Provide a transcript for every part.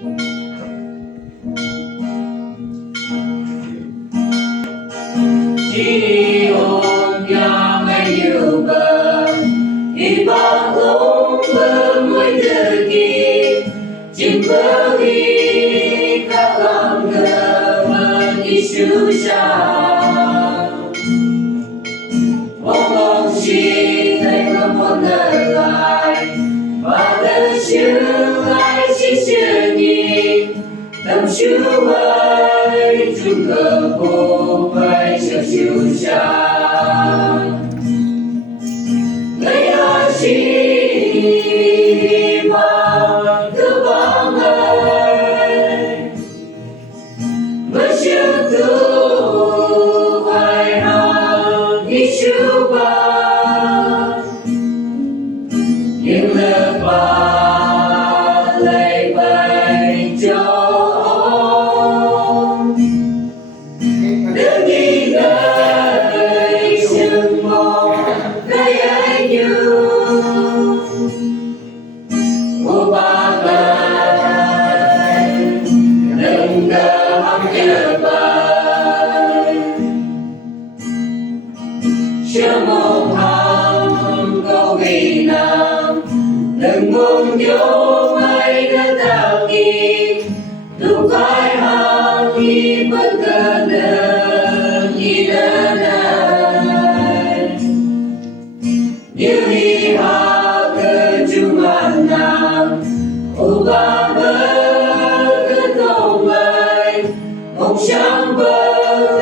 Chỉ ôm nhau ngày nhiều bờ Hi vọng ôm bờ mỗi thời kỳ Chính bờ đi các lòng ngờ mà Giêsu cha Mong mong chỉ thấy có một lời lại Và đời chưa ai chỉ chưa nhìn Tâm Chúa ơi chúng cờ vô vai cho Chúa cha Người ơi chỉ mà cứ vắng ơi Mới chưa tu phải hàng đi Chúa ba những lời ba lời bày cho đừng nghĩ ngợi sương mong nơi ấy như của ba lời đừng ngờ hấp nhớ bài chưa mong hằng câu vì nam đừng mong nhớ mây đã tạo nghi lúc ai hàng khi bất ngờ đơn như đơn này như đi hạ cơ chung ăn nàng ô ba bơ cơ cầu mây mong chẳng bơ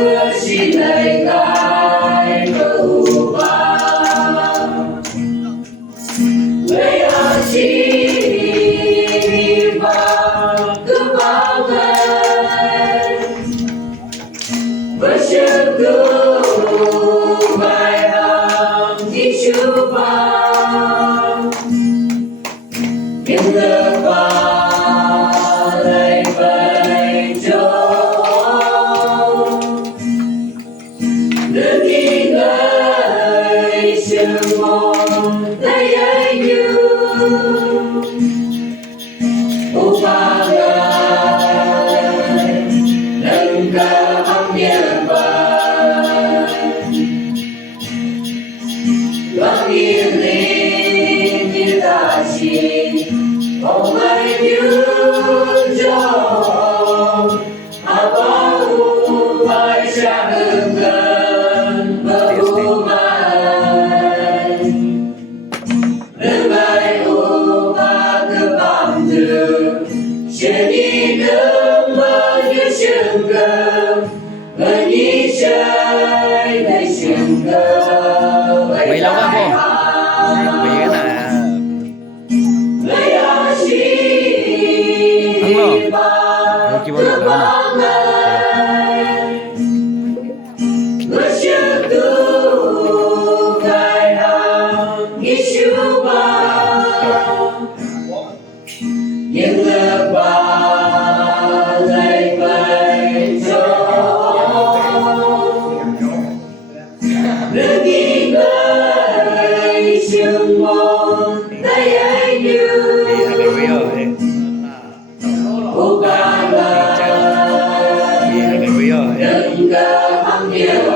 cơ xin lời gai bơ ô ba lấy ơn chỉ và cứ bao ngày với sự cứu bài hàng đi Chúa vào những lời và lời bày cho đừng nghĩ ngợi sương mong nơi ấy như ô ba lời nâng cao hấp nhớ bài Loạn yên linh như ta chỉ Không ai nhớ cho Hà bá u vai cha đường gần bờ u mai Nâng ai u ba cứ bám đường Trên đi nâng mơ như trường cơm Người đi chơi đầy trường cơm Mày lâu lắm không? Vì cái là Lấy áo chỉ ba cứ bao ngày Người chưa tu cài hàng nghĩ Chúa ba những lời ba lời bày cho đừng nghĩ ngợi sương mong nơi ấy như ô ba lời đừng ngờ hằng nhớ